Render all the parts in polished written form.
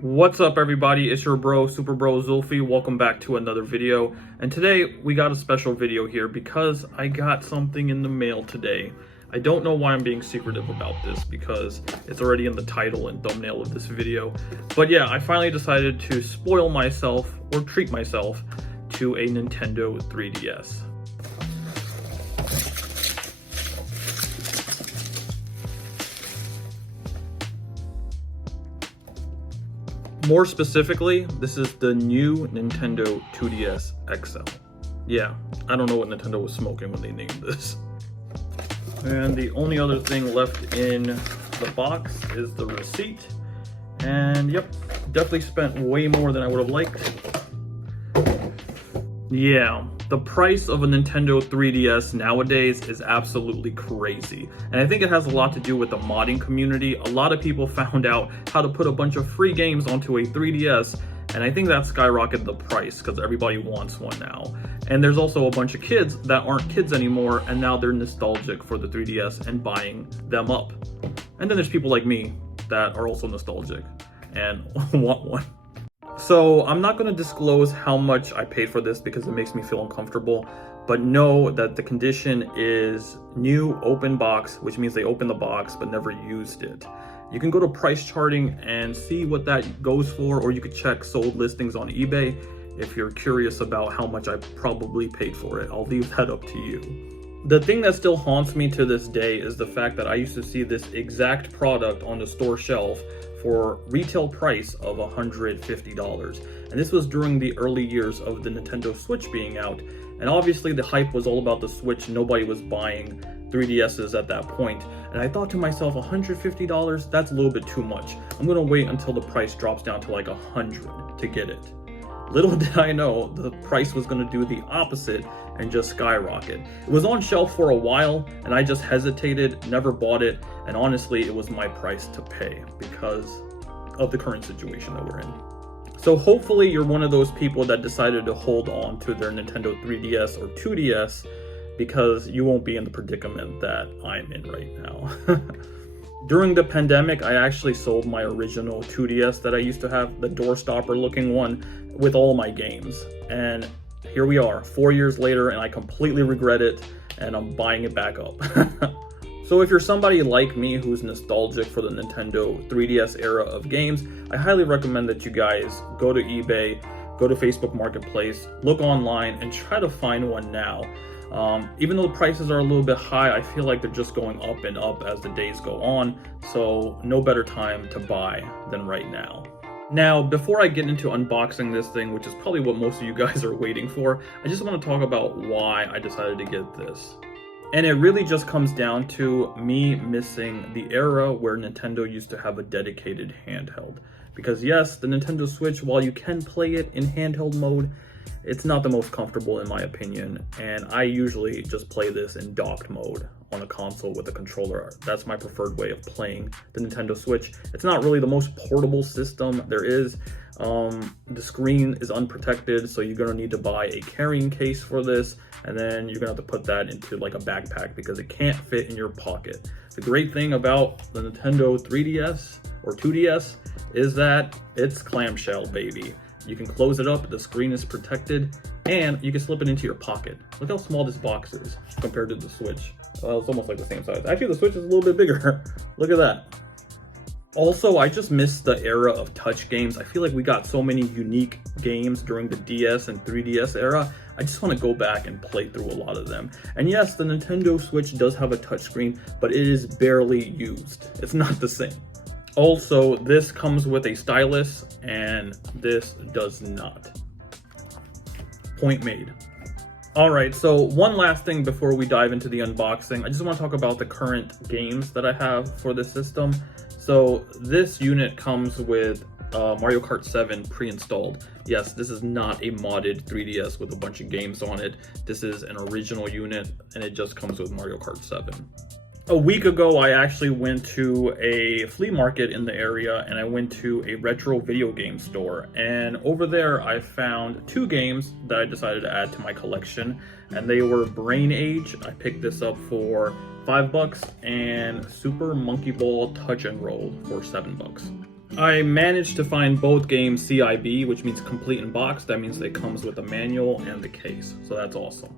What's up, everybody? It's your bro, Super Bro Zulfi. Welcome back to another video. And today we got a special video here because I got something in the mail today. I don't know why I'm being secretive about this because it's already in the title and thumbnail of this video. But yeah, I finally decided to spoil myself or treat myself to a Nintendo 3DS. More specifically, this is the new Nintendo 2DS XL. Yeah, I don't know what Nintendo was smoking when they named this. And the only other thing left in the box is the receipt. And yep, definitely spent way more than I would have liked. Yeah, the price of a Nintendo 3DS nowadays is absolutely crazy. And I think it has a lot to do with the modding community. A lot of people found out how to put a bunch of free games onto a 3DS, and I think that skyrocketed the price because everybody wants one now. And there's also a bunch of kids that aren't kids anymore, and now they're nostalgic for the 3DS and buying them up. And then there's people like me that are also nostalgic and want one. So I'm not going to disclose how much I paid for this because it makes me feel uncomfortable, but know that the condition is new open box, which means they opened the box but never used it. You can go to price charting and see what that goes for, or you could check sold listings on eBay if you're curious about how much I probably paid for it. I'll leave that up to you. The thing that still haunts me to this day is the fact that I used to see this exact product on the store shelf for retail price of $150. And this was during the early years of the Nintendo Switch being out. And obviously the hype was all about the Switch. Nobody was buying 3DSs at that point. And I thought to myself, $150? That's a little bit too much. I'm gonna wait until the price drops down to like $100 to get it. Little did I know the price was going to do the opposite and just skyrocket. It was on shelf for a while and I just hesitated, never bought it, and honestly it was my price to pay because of the current situation that we're in. So hopefully you're one of those people that decided to hold on to their Nintendo 3DS or 2DS because you won't be in the predicament that I'm in right now. During the pandemic, I actually sold my original 2DS that I used to have, the door stopper looking one, with all my games. And here we are, 4 years later, and I completely regret it, and I'm buying it back up. So if you're somebody like me who's nostalgic for the Nintendo 3DS era of games, I highly recommend that you guys go to eBay, go to Facebook Marketplace, look online, and try to find one now. Even though the prices are a little bit high, I feel like they're just going up and up as the days go on, so no better time to buy than right now. Now, before I get into unboxing this thing, which is probably what most of you guys are waiting for, I just want to talk about why I decided to get this. And it really just comes down to me missing the era where Nintendo used to have a dedicated handheld. Because yes, the Nintendo Switch, while you can play it in handheld mode, it's not the most comfortable in my opinion, and I usually just play this in docked mode on a console with a controller. That's my preferred way of playing the Nintendo Switch. It's not really the most portable system there is. The screen is unprotected, so you're gonna need to buy a carrying case for this, and then you're gonna have to put that into like a backpack because it can't fit in your pocket. The great thing about the Nintendo 3DS or 2DS is that it's clamshell, baby. You can close it up, the screen is protected, and you can slip it into your pocket. Look how small this box is compared to the Switch. Well, it's almost like the same size. Actually, the Switch is a little bit bigger. Look at that. Also, I just miss the era of touch games. I feel like we got so many unique games during the DS and 3DS era. I just want to go back and play through a lot of them. And yes, the Nintendo Switch does have a touchscreen, but it is barely used. It's not the same. Also, this comes with a stylus, and this does not. Point made. Alright, so one last thing before we dive into the unboxing. I just want to talk about the current games that I have for this system. So this unit comes with Mario Kart 7 pre-installed. Yes, this is not a modded 3DS with a bunch of games on it. This is an original unit, and it just comes with Mario Kart 7. A week ago, I actually went to a flea market in the area, and I went to a retro video game store. And over there, I found two games that I decided to add to my collection, and they were Brain Age. I picked this up for $5, and Super Monkey Ball Touch and Roll for $7. I managed to find both games CIB, which means complete in box. That means it comes with the manual and the case, so that's awesome.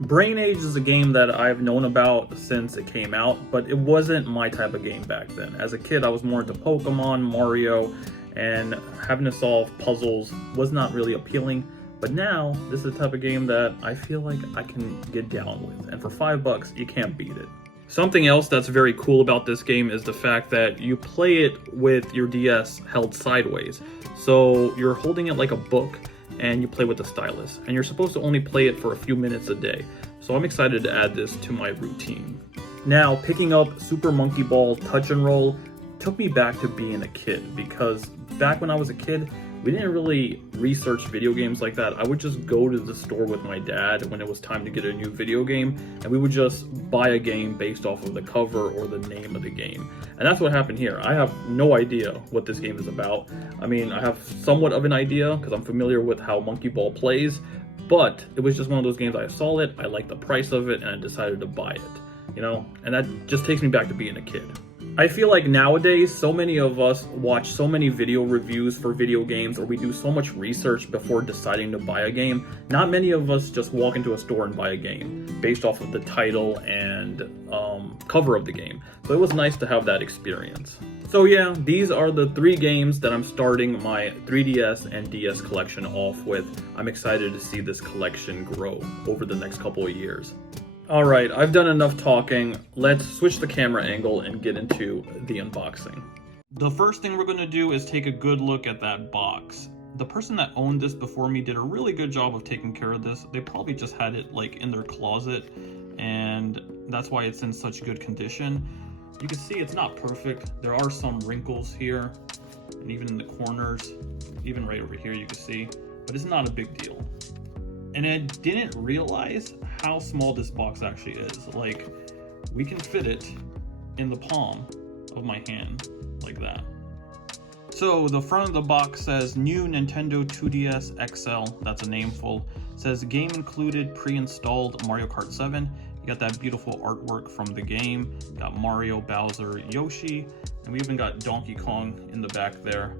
Brain Age is a game that I've known about since it came out, but it wasn't my type of game back then. As a kid, I was more into Pokemon, Mario, and having to solve puzzles was not really appealing. But now, this is the type of game that I feel like I can get down with, and for $5, you can't beat it. Something else that's very cool about this game is the fact that you play it with your DS held sideways. So you're holding it like a book, and you play with the stylus. And you're supposed to only play it for a few minutes a day. So I'm excited to add this to my routine. Now, picking up Super Monkey Ball Touch and Roll took me back to being a kid, because back when I was a kid, we didn't really research video games like that. I would just go to the store with my dad when it was time to get a new video game, and we would just buy a game based off of the cover or the name of the game. And that's what happened here. I have no idea what this game is about. I mean, I have somewhat of an idea because I'm familiar with how Monkey Ball plays, but it was just one of those games I saw it, I liked the price of it, and I decided to buy it, you know? And that just takes me back to being a kid. I feel like nowadays, so many of us watch so many video reviews for video games, or we do so much research before deciding to buy a game. Not many of us just walk into a store and buy a game based off of the title and cover of the game. So it was nice to have that experience. So yeah, these are the 3 games that I'm starting my 3DS and DS collection off with. I'm excited to see this collection grow over the next couple of years. Alright, I've done enough talking. Let's switch the camera angle and get into the unboxing. The first thing we're going to do is take a good look at that box. The person that owned this before me did a really good job of taking care of this. They probably just had it like in their closet, and that's why it's in such good condition. You can see it's not perfect. There are some wrinkles here, and even in the corners, even right over here you can see, but it's not a big deal. And I didn't realize how small this box actually is. Like, we can fit it in the palm of my hand, like that. So the front of the box says new Nintendo 2DS XL, that's a nameful. It says game included, pre-installed Mario Kart 7. You got that beautiful artwork from the game. You got Mario, Bowser, Yoshi, and we even got Donkey Kong in the back there.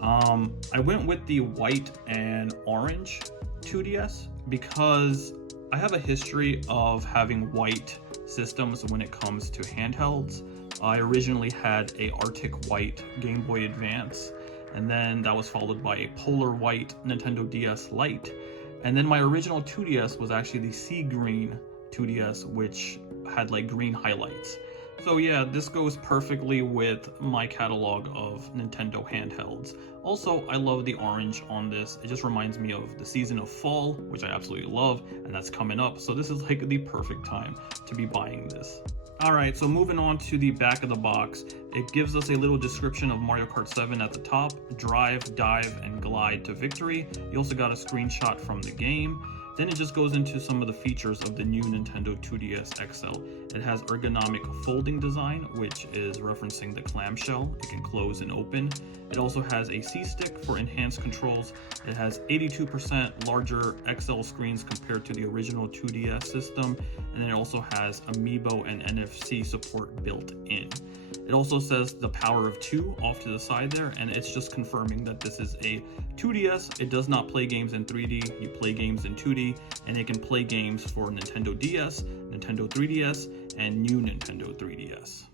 I went with the white and orange 2DS because I have a history of having white systems when it comes to handhelds. I originally had a Arctic White Game Boy Advance, and then that was followed by a Polar White Nintendo DS Lite, and then my original 2DS was actually the Sea Green 2DS, which had like green highlights. So yeah, this goes perfectly with my catalog of Nintendo handhelds. Also, I love the orange on this. It just reminds me of the season of fall, which I absolutely love, and that's coming up. So this is like the perfect time to be buying this. All right, so moving on to the back of the box, it gives us a little description of Mario Kart 7 at the top: drive, dive, and glide to victory. You also got a screenshot from the game. Then it just goes into some of the features of the new Nintendo 2DS XL. It has ergonomic folding design, which is referencing the clamshell. It can close and open. It also has a C-stick for enhanced controls. It has 82% larger XL screens compared to the original 2DS system. And it also has Amiibo and NFC support built in. It also says the power of 2 off to the side there, and it's just confirming that this is a 2DS. It does not play games in 3D, you play games in 2D, and it can play games for Nintendo DS, Nintendo 3DS, and new Nintendo 3DS.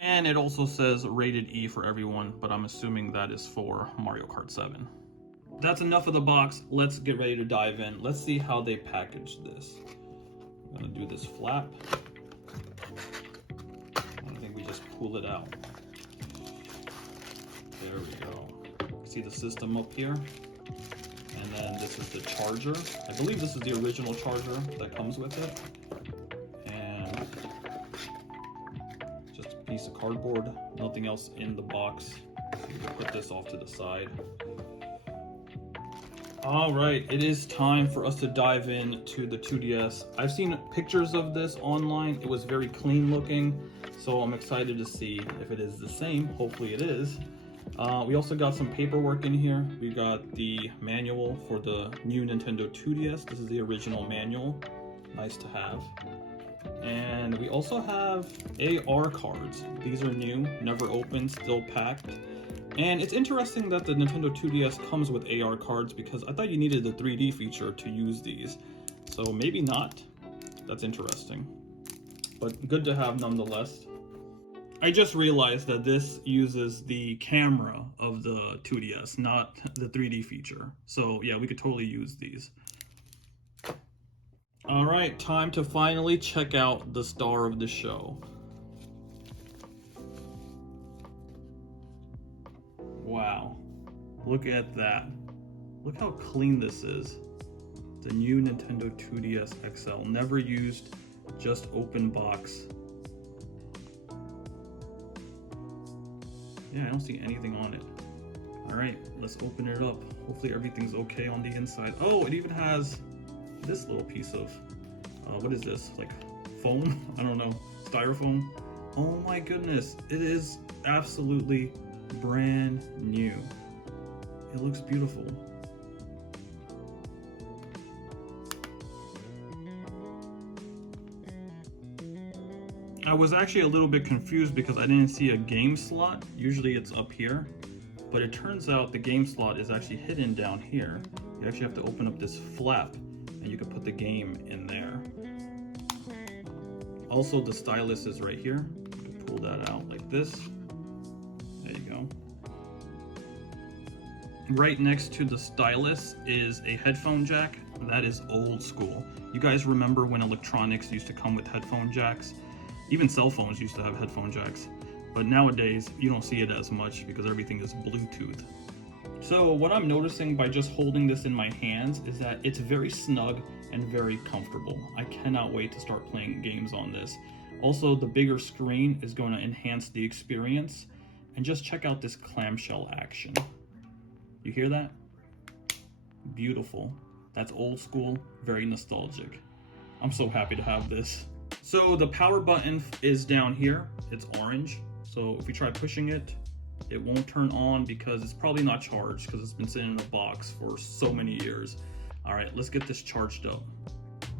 And it also says rated E for everyone, but I'm assuming that is for Mario Kart 7. That's enough of the box. Let's get ready to dive in. Let's see how they package this. I'm gonna do this flap. I think we just pull it out. There we go. See the system up here? And then this is the charger. I believe this is the original charger that comes with it. And just a piece of cardboard, nothing else in the box. Put this off to the side. All right, it is time for us to dive into the 2DS. I've seen pictures of this online. It was very clean looking, so I'm excited to see if it is the same. Hopefully it is. We also got some paperwork in here. We got the manual for the new Nintendo 2DS. This is the original manual. Nice to have. And we also have AR cards. These are new, never opened, still packed. And it's interesting that the Nintendo 2DS comes with AR cards, because I thought you needed the 3D feature to use these. So maybe not. That's interesting. But good to have nonetheless. I just realized that this uses the camera of the 2DS, not the 3D feature. So yeah, we could totally use these. All right, time to finally check out the star of the show. Wow, look at that. Look how clean this is. The new Nintendo 2DS XL, never used, just open box. Yeah, I don't see anything on it. All right, let's open it up. Hopefully everything's okay on the inside. Oh, it even has this little piece of, what is this? Like foam? I don't know, styrofoam. Oh my goodness, it is absolutely brand new. It looks beautiful. I was actually a little bit confused because I didn't see a game slot. Usually it's up here, but it turns out the game slot is actually hidden down here. You actually have to open up this flap and you can put the game in there. Also, the stylus is right here. You can pull that out like this. There you go. Right next to the stylus is a headphone jack. That is old school. You guys remember when electronics used to come with headphone jacks? Even cell phones used to have headphone jacks, but nowadays you don't see it as much because everything is Bluetooth. So what I'm noticing by just holding this in my hands is that it's very snug and very comfortable. I cannot wait to start playing games on this. Also, the bigger screen is going to enhance the experience. And just check out this clamshell action. You hear that? Beautiful. That's old school, very nostalgic. I'm so happy to have this. So the power button is down here. It's orange. So if we try pushing it, it won't turn on because it's probably not charged because it's been sitting in a box for so many years. All right, let's get this charged up.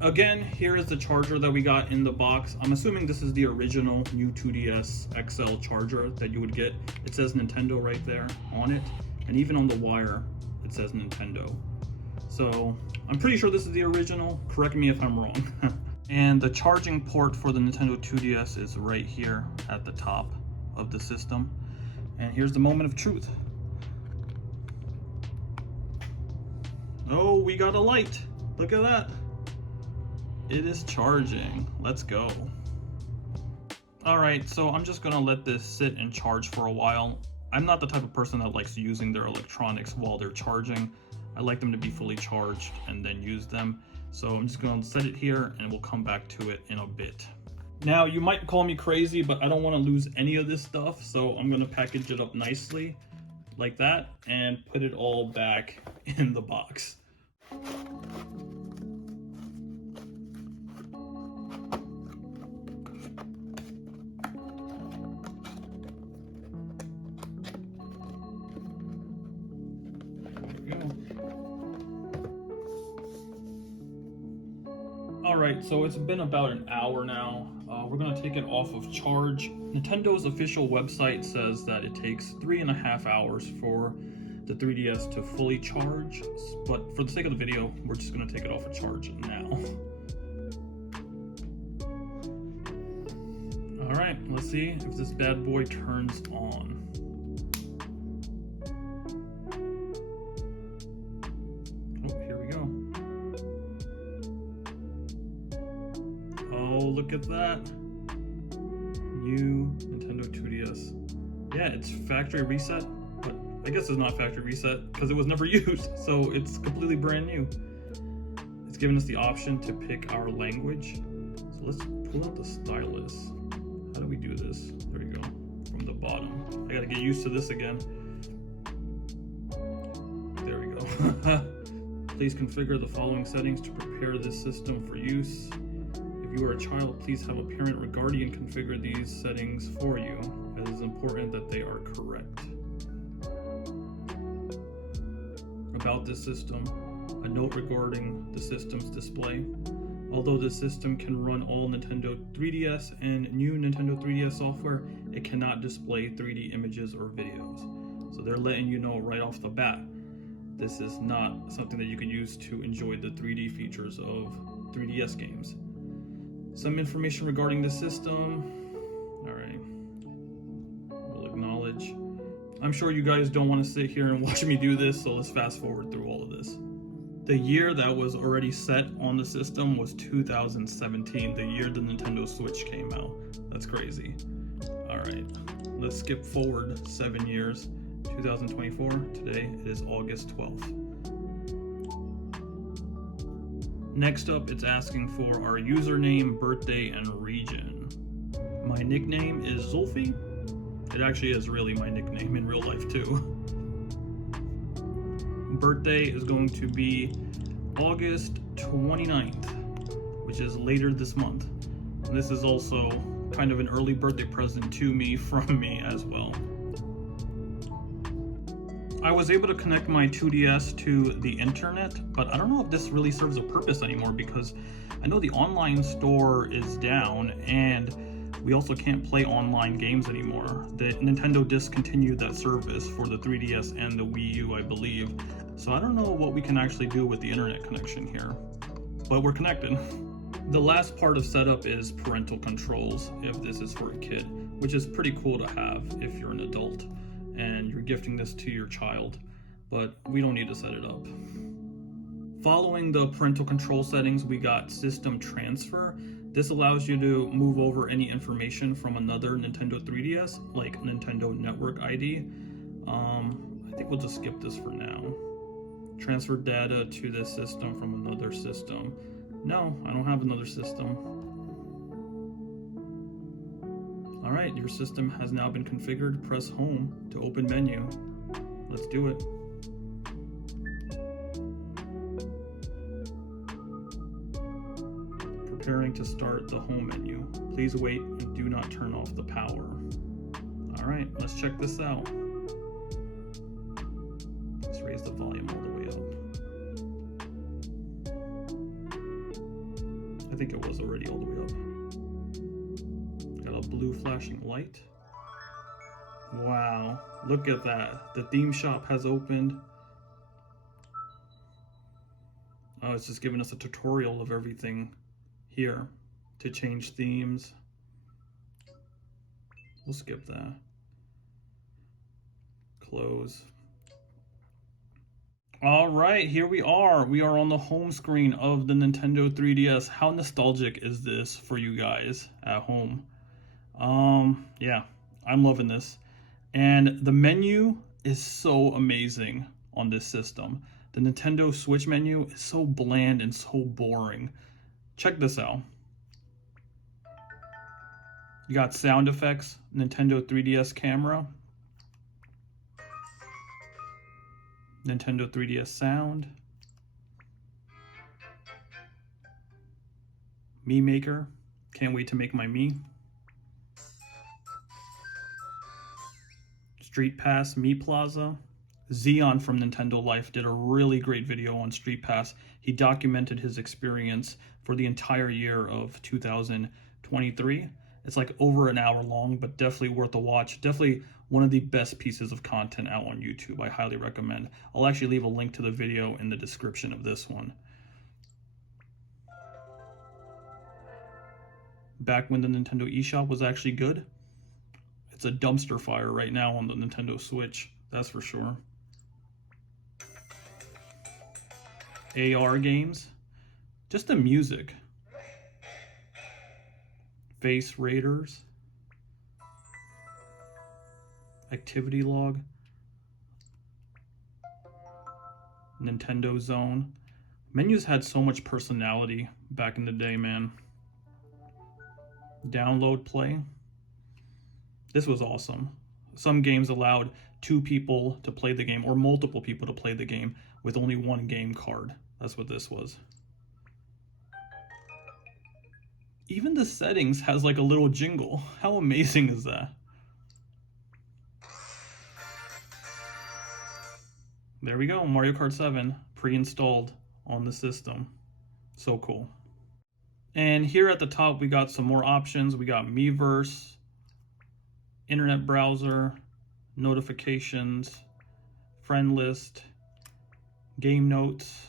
Again, here is the charger that we got in the box. I'm assuming this is the original new 2DS XL charger that you would get. It says Nintendo right there on it. And even on the wire, it says Nintendo. So I'm pretty sure this is the original. Correct me if I'm wrong. And the charging port for the Nintendo 2DS is right here at the top of the system. And here's the moment of truth. Oh, we got a light. Look at that. It is charging. Let's go. All right, so I'm just gonna let this sit and charge for a while. I'm not the type of person that likes using their electronics while they're charging. I like them to be fully charged and then use them. So I'm just gonna set it here and we'll come back to it in a bit. Now, you might call me crazy, but I don't wanna lose any of this stuff. So I'm gonna package it up nicely like that and put it all back in the box. Alright, so it's been about an hour now. We're going to take it off of charge. Nintendo's official website says that it takes 3.5 hours for the 3DS to fully charge, but for the sake of the video, we're just going to take it off of charge now. Alright, let's see if this bad boy turns on. Oh, look at that. New Nintendo 2DS. Yeah, it's factory reset, but I guess it's not factory reset because it was never used, so it's completely brand new. It's giving us the option to pick our language. So let's pull out the stylus. How do we do this? There we go, from the bottom. I gotta get used to this again. There we go. Please configure the following settings to prepare this system for use. If you are a child, please have a parent or guardian configure these settings for you. It is important that they are correct. About this system, a note regarding the system's display. Although this system can run all Nintendo 3DS and new Nintendo 3DS software, it cannot display 3D images or videos. So they're letting you know right off the bat, this is not something that you can use to enjoy the 3D features of 3DS games. Some information regarding the system. All right, we'll acknowledge. I'm sure you guys don't want to sit here and watch me do this, so let's fast forward through all of this. The year that was already set on the system was 2017, the year the Nintendo Switch came out. That's crazy. All right, let's skip forward 7 years. 2024, today it is August 12th. Next up, it's asking for our username, birthday, and region. My nickname is Zulfi. It actually is really my nickname in real life too. Birthday is going to be August 29th, which is later this month. And this is also kind of an early birthday present to me from me as well. I was able to connect my 2DS to the internet, but I don't know if this really serves a purpose anymore because I know the online store is down and we also can't play online games anymore. The Nintendo discontinued that service for the 3DS and the Wii U, I believe. So I don't know what we can actually do with the internet connection here, but we're connected. The last part of setup is parental controls if this is for a kid, which is pretty cool to have if you're an adult and you're gifting this to your child, but we don't need to set it up. Following the parental control settings, we got system transfer. This allows you to move over any information from another Nintendo 3DS, like Nintendo Network ID. I think we'll just skip this for now. Transfer data to this system from another system. No, I don't have another system. All right, your system has now been configured. Press home to open menu. Let's do it. Preparing to start the home menu. Please wait and do not turn off the power. All right, let's check this out. Let's raise the volume all the way up. I think it was already all the way up. Got a blue flashing light. Wow, look at that. The theme shop has opened. Oh, it's just giving us a tutorial of everything here to change themes. We'll skip that. Close. All right, here we are. We are on the home screen of the Nintendo 3DS. How nostalgic is this for you guys at home? Yeah, I'm loving this. And the menu is so amazing on this system. The Nintendo Switch menu is so bland and so boring. Check this out. You got sound effects, Nintendo 3DS camera, Nintendo 3DS sound, Mii Maker, can't wait to make my Mii, StreetPass Mii Plaza. Xeon from Nintendo Life did a really great video on StreetPass. He documented his experience for the entire year of 2023. It's like over an hour long, but definitely worth a watch. Definitely one of the best pieces of content out on YouTube. I highly recommend. I'll actually leave a link to the video in the description of this one. Back when the Nintendo eShop was actually good. It's a dumpster fire right now on the Nintendo Switch, that's for sure. AR games, just the music. Face Raiders, activity log, Nintendo Zone. Menus had so much personality back in the day, man. Download play. This was awesome. Some games allowed 2 people to play the game or multiple people to play the game with only 1 game card. That's what this was. Even the settings has like a little jingle. How amazing is that? There we go, Mario Kart 7 pre-installed on the system. So cool. And here at the top, we got some more options. We got Miiverse, internet browser, notifications, friend list, game notes,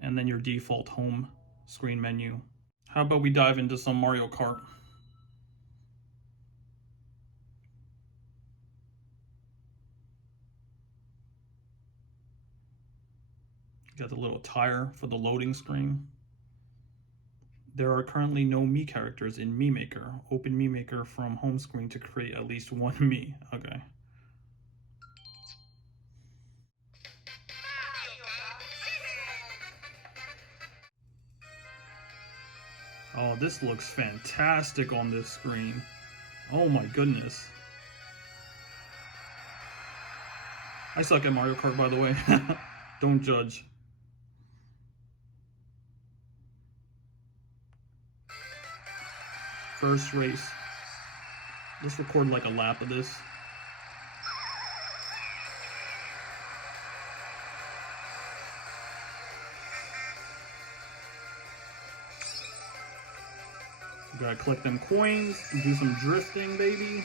and then your default home screen menu. How about we dive into some Mario Kart? Got the little tire for the loading screen. There are currently no Mii characters in Mii Maker. Open Mii Maker from home screen to create at least one Mii. Okay. Oh, this looks fantastic on this screen. Oh my goodness. I suck at Mario Kart, by the way. Don't judge. First race. Let's record like a lap of this. Gotta collect them coins and do some drifting, baby.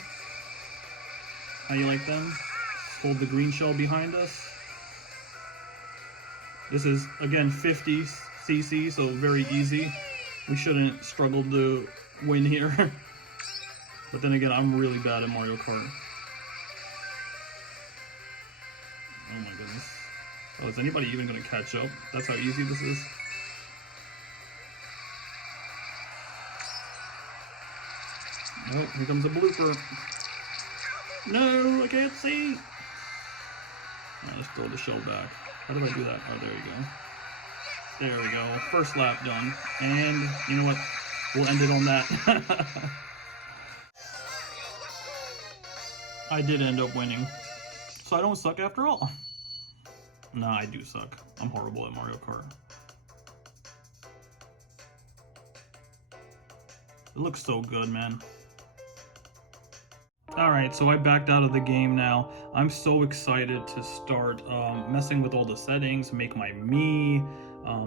How you like them? Hold the green shell behind us. This is, again, 50 cc, so very easy. We shouldn't struggle to win here. But then again, I'm really bad at Mario Kart. Oh my goodness. Oh, is anybody even gonna catch up? That's how easy this is. Oh, here comes a blooper. No, I can't see. Right, let's throw the shell back. How did I do that? Oh, there you go. There we go. First lap done. And you know what? We'll end it on that. I did end up winning. So I don't suck after all. Nah, I do suck. I'm horrible at Mario Kart. It looks so good, man. Alright, so I backed out of the game now. I'm so excited to start messing with all the settings, make my Mii,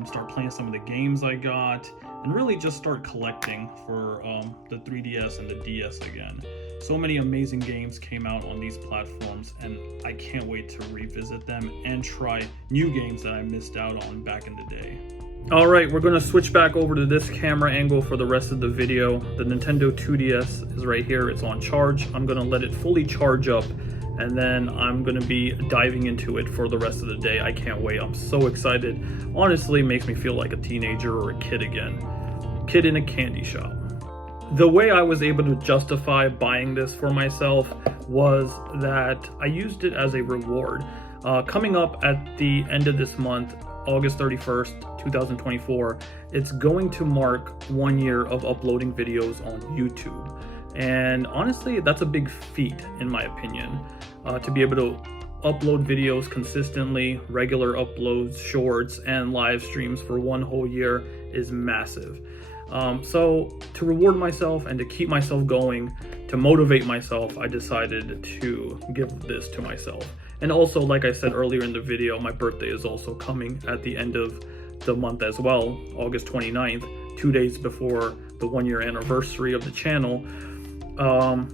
start playing some of the games I got, and really just start collecting for the 3DS and the DS again. So many amazing games came out on these platforms, and I can't wait to revisit them and try new games that I missed out on back in the day. Alright, we're going to switch back over to this camera angle for the rest of the video. The Nintendo 2DS is right here. It's on charge. I'm going to let it fully charge up, and then I'm going to be diving into it for the rest of the day. I can't wait. I'm so excited. Honestly, it makes me feel like a teenager or a kid again. Kid in a candy shop. The way I was able to justify buying this for myself was that I used it as a reward. Coming up at the end of this month, August 31st, 2024, it's going to mark 1 year of uploading videos on YouTube. And honestly, that's a big feat in my opinion. To be able to upload videos consistently, regular uploads, shorts, and live streams for 1 whole year is massive. So to reward myself and to keep myself going, to motivate myself, I decided to give this to myself. And also, like I said earlier in the video, my birthday is also coming at the end of the month as well, August 29th, 2 days before the 1 year anniversary of the channel.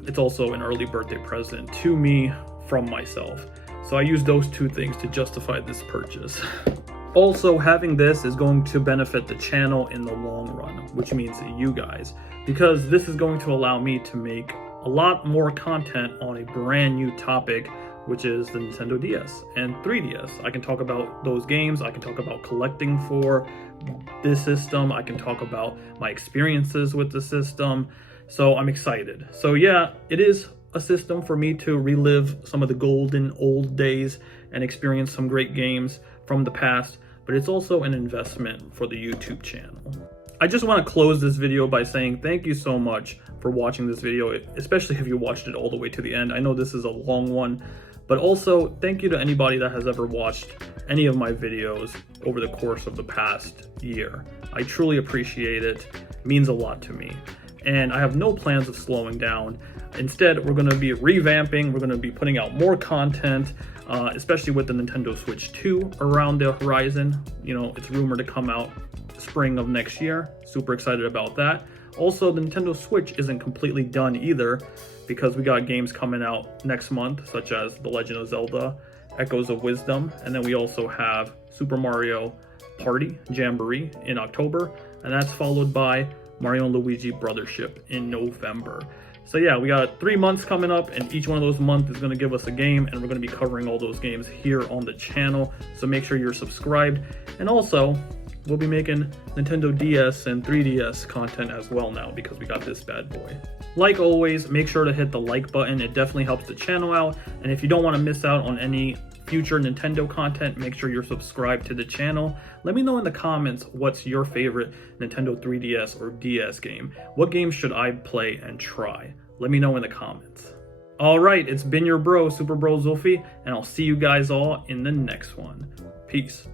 It's also an early birthday present to me from myself. So I used those two things to justify this purchase. Also, having this is going to benefit the channel in the long run, which means you guys, because this is going to allow me to make a lot more content on a brand new topic, which is the Nintendo DS and 3DS. I can talk about those games, I can talk about collecting for this system, I can talk about my experiences with the system, so I'm excited. So yeah, it is a system for me to relive some of the golden old days and experience some great games from the past, but it's also an investment for the YouTube channel. I just want to close this video by saying thank you so much for watching this video, especially if you watched it all the way to the end. I know this is a long one, but also thank you to anybody that has ever watched any of my videos over the course of the past year. I truly appreciate it. It means a lot to me. And I have no plans of slowing down. Instead, we're going to be revamping. We're going to be putting out more content, especially with the Nintendo Switch 2 around the horizon. You know, it's rumored to come out spring of next year. Super excited about that. Also, the Nintendo Switch isn't completely done either. because we got games coming out next month, such as The Legend of Zelda, Echoes of Wisdom, and then we also have Super Mario Party Jamboree in October, and that's followed by Mario and Luigi Brothership in November. So yeah, we got 3 months coming up, and each one of those months is going to give us a game, and we're going to be covering all those games here on the channel. So make sure you're subscribed, and also we'll be making Nintendo DS and 3DS content as well now because we got this bad boy. Like always, make sure to hit the like button. It definitely helps the channel out, and if you don't want to miss out on any future Nintendo content, make sure you're subscribed to the channel. Let me know in the comments what's your favorite Nintendo 3DS or DS game. What games should I play and try? Let me know in the comments. Alright, it's been your bro, Super Bro Zulfi, and I'll see you guys all in the next one. Peace.